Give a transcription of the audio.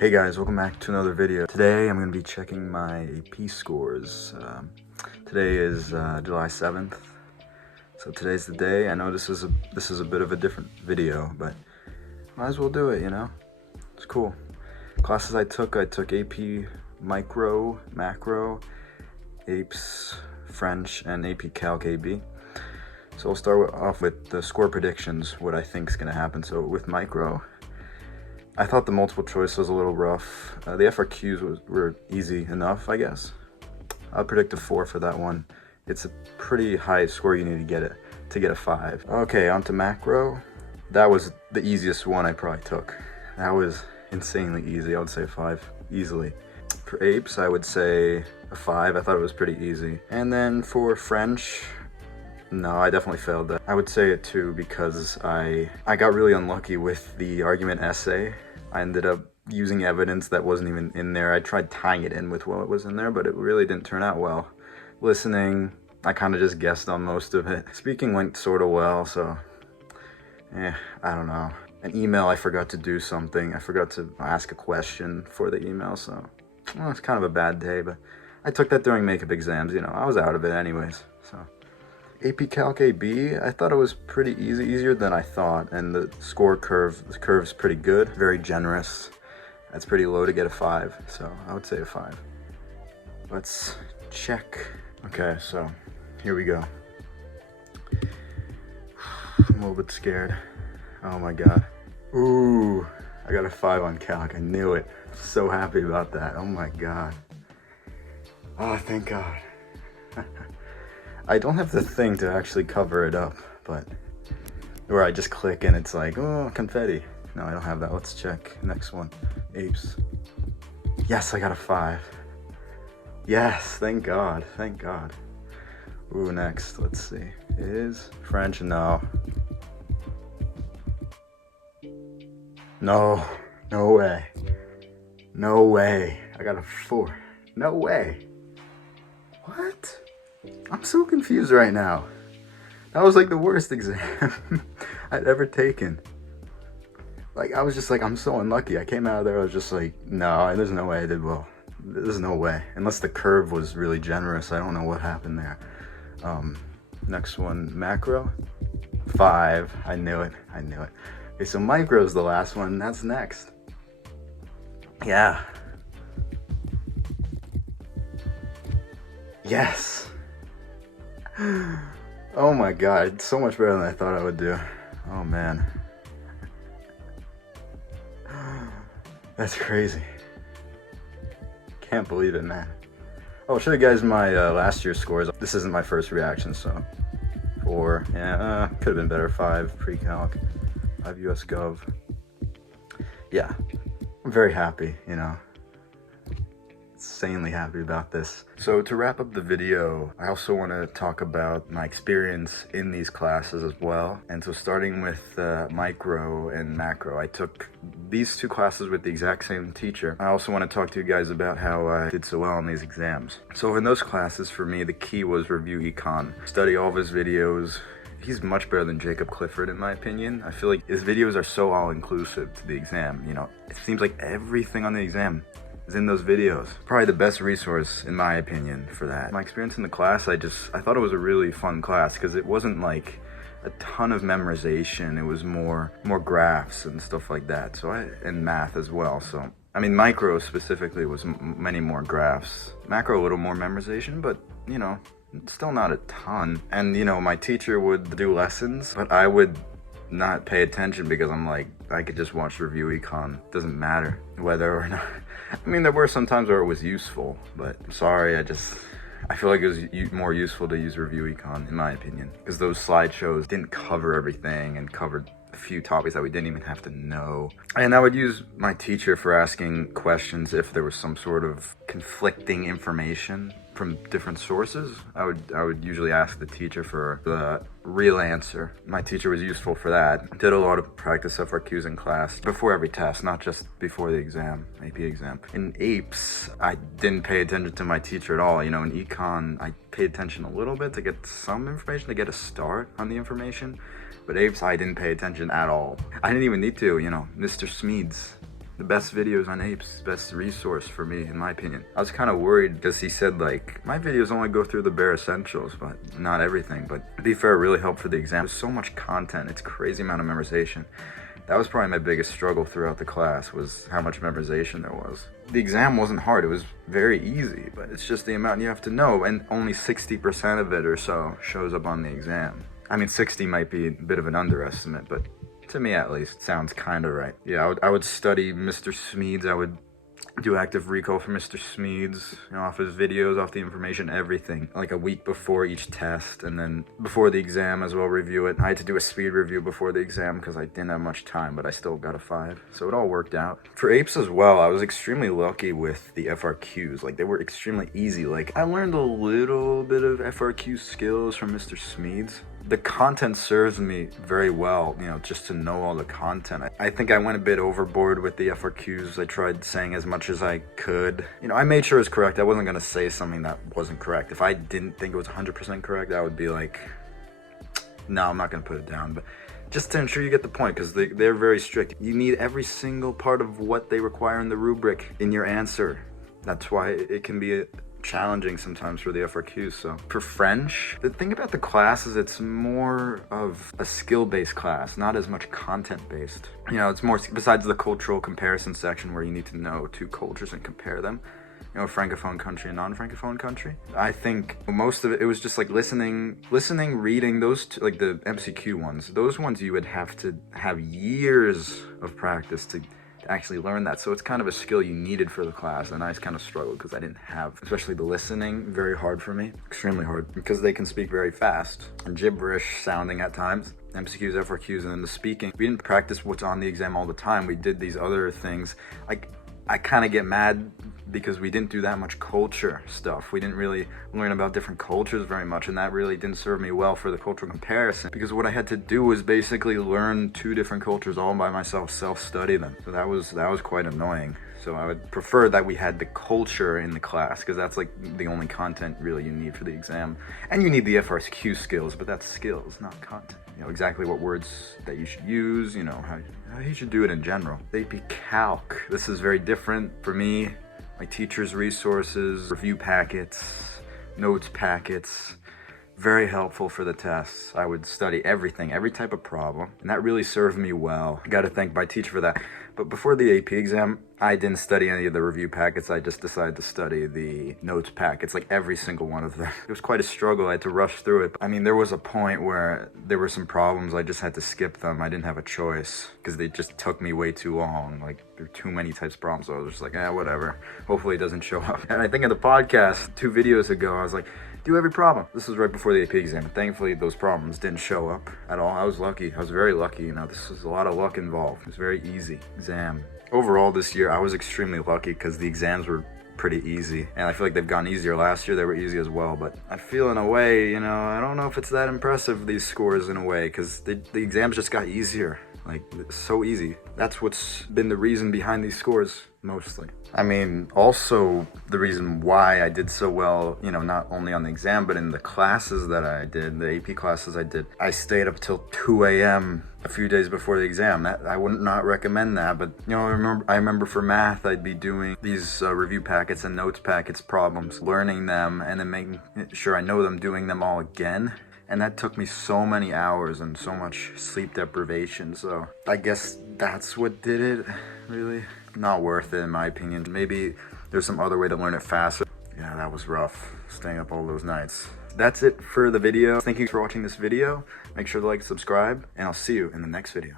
Hey guys, welcome back to another video. Today I'm going to be checking my AP scores. Today is July 7th, so today's the day. I know this is a bit of a different video, but might as well do it, you know? It's cool. Classes I took AP Micro, Macro, APES, French, and AP Calc AB. So we'll start off with the score predictions, what I think is going to happen. So with Micro, I thought the multiple choice was a little rough. The FRQs were easy enough, I guess. I'll predict a 4 for that one. It's a pretty high score you need to get a 5. Okay, on to Macro. That was the easiest one I probably took. That was insanely easy. I would say 5 easily. For APES, I would say a 5. I thought it was pretty easy. And then for French, no, I definitely failed that. I would say a 2 because I got really unlucky with the argument essay. I ended up using evidence that wasn't even in there. I tried tying it in with what was in there, but it really didn't turn out well. Listening, I kind of just guessed on most of it. Speaking went sort of well, so I don't know. An email, I forgot to do something. I forgot to ask a question for the email, so well, it's kind of a bad day, but I took that during makeup exams, you know. I was out of it anyways, so. AP Calc AB, I thought it was pretty easy, easier than I thought, and the curve's pretty good, very generous. That's pretty low to get a 5, so I would say a 5. Let's check. Okay, so here we go. I'm a little bit scared. Oh my god. Ooh, I got a 5 on Calc, I knew it. So happy about that, oh my god. Oh, thank god. I don't have the thing to actually cover it up, but where I just click and it's like, oh, confetti. No, I don't have that. Let's check. Next one. APES. Yes, I got a 5. Yes, thank God. Thank God. Ooh, next. Let's see. Is French? No. No. No way. No way. I got a 4. No way. What? I'm so confused right now. That was like the worst exam I'd ever taken. Like, I was just like, I'm so unlucky. I came out of there, I was just like, no, there's no way I did well. There's no way. Unless the curve was really generous. I don't know what happened there. Next one, Macro. 5. I knew it. I knew it. Okay, so Micro is the last one. That's next. Yeah. Yes. Oh my god, it's so much better than I thought I would do. Oh man. That's crazy. Can't believe it, man. Oh, I'll show you guys my last year's scores. This isn't my first reaction, so 4. Yeah, could have been better. 5 pre-calc, 5 US Gov. Yeah, I'm very happy, you know. Insanely happy about this. So to wrap up the video, I also want to talk about my experience in these classes as well. And so starting with Micro and Macro, I took these 2 classes with the exact same teacher. I also want to talk to you guys about how I did so well on these exams. So in those classes, for me, the key was review econ. Study all of his videos. He's much better than Jacob Clifford, in my opinion. I feel like his videos are so all-inclusive to the exam, you know. It seems like everything on the exam is in those videos. Probably the best resource, in my opinion, for that. My experience in the class, I thought it was a really fun class because it wasn't like a ton of memorization. It was more graphs and stuff like that. And math as well. So, I mean, Micro specifically was many more graphs. Macro, a little more memorization, but, you know, still not a ton. And, you know, my teacher would do lessons, but I would not pay attention because I'm like, I could just watch review econ. It doesn't matter whether or not. I mean, there were some times where it was useful, but I'm sorry, I feel like it was more useful to use review econ, in my opinion, because those slideshows didn't cover everything and covered a few topics that we didn't even have to know. And I would use my teacher for asking questions if there was some sort of conflicting information from different sources. I would usually ask the teacher for the real answer. My teacher was useful for that. Did a lot of practice FRQs in class before every test, not just before the exam, AP exam. In APES, I didn't pay attention to my teacher at all. You know, in econ, I paid attention a little bit to get some information, to get a start on the information. But APES, I didn't pay attention at all. I didn't even need to, you know. Mr. Smeeds the best videos on Apes, best resource for me, in my opinion. I was kind of worried because he said like, my videos only go through the bare essentials, but not everything. But to be fair, it really helped for the exam. There's so much content, it's a crazy amount of memorization. That was probably my biggest struggle throughout the class, was how much memorization there was. The exam wasn't hard, it was very easy, but it's just the amount you have to know, and only 60% of it or so shows up on the exam. I mean, 60 might be a bit of an underestimate, but to me at least, sounds kind of right. Yeah, I would study Mr. Smeeds. I would do active recall for Mr. Smeeds, you know, off his videos, off the information, everything. Like a week before each test, and then before the exam as well, review it. I had to do a speed review before the exam because I didn't have much time, but I still got a 5. So it all worked out. For Apes as well, I was extremely lucky with the FRQs. Like, they were extremely easy. Like, I learned a little bit of FRQ skills from Mr. Smeeds. The content serves me very well, you know, just to know all the content. I think I went a bit overboard with the FRQs. I tried saying as much as I could. You know, I made sure it was correct. I wasn't going to say something that wasn't correct. If I didn't think it was 100% correct, I would be like, no, I'm not going to put it down. But just to ensure you get the point, because they're very strict. You need every single part of what they require in the rubric in your answer. That's why it can be challenging sometimes for the FRQs. So for French, the thing about the class is it's more of a skill-based class, not as much content-based. You know, it's more, besides the cultural comparison section where you need to know 2 cultures and compare them, you know, Francophone country and non-Francophone country. I think most of it was just like listening, reading, those two, like the MCQ ones. Those ones you would have to have years of practice to actually learn that. So it's kind of a skill you needed for the class, and I just kind of struggled because I didn't have, especially the listening, very hard for me, extremely hard, because they can speak very fast and gibberish sounding at times. MCQs, FRQs, and then the speaking. We didn't practice what's on the exam all the time. We did these other things. Like, I kind of get mad because we didn't do that much culture stuff. We didn't really learn about different cultures very much, and that really didn't serve me well for the cultural comparison, because what I had to do was basically learn 2 different cultures all by myself, self-study them. So that was quite annoying. So I would prefer that we had the culture in the class, because that's like the only content really you need for the exam. And you need the FRQ skills, but that's skills, not content. You know, exactly what words that you should use, you know, how you should do it in general. AP Calc, this is very different for me. My teacher's resources, review packets, notes packets, very helpful for the tests. I would study everything, every type of problem, and that really served me well. I got to thank my teacher for that. But before the AP exam, I didn't study any of the review packets. I just decided to study the notes packets, like every single one of them. It was quite a struggle. I had to rush through it. I mean, there was a point where there were some problems. I just had to skip them. I didn't have a choice because they just took me way too long. Like, there were too many types of problems. So I was just like, whatever. Hopefully it doesn't show up. And I think in the podcast 2 videos ago, I was like, do every problem. This was right before the AP exam. And thankfully, those problems didn't show up at all. I was lucky. I was very lucky. You know, this was a lot of luck involved. It was very easy exam. Overall this year, I was extremely lucky because the exams were pretty easy. And I feel like they've gotten easier. Last year, they were easy as well. But I feel in a way, you know, I don't know if it's that impressive, these scores in a way, because the exams just got easier. Like, it's so easy. That's what's been the reason behind these scores, mostly. I mean, also the reason why I did so well, you know, not only on the exam, but in the classes that I did, the AP classes I did. I stayed up till 2 a.m. a few days before the exam. I would not recommend that, but, you know, I remember for math, I'd be doing these review packets and notes packets problems, learning them, and then making sure I know them, doing them all again. And that took me so many hours and so much sleep deprivation. So I guess that's what did it, really. Not worth it, in my opinion. Maybe there's some other way to learn it faster. Yeah, that was rough, staying up all those nights. That's it for the video. Thank you for watching this video. Make sure to like and subscribe, and I'll see you in the next video.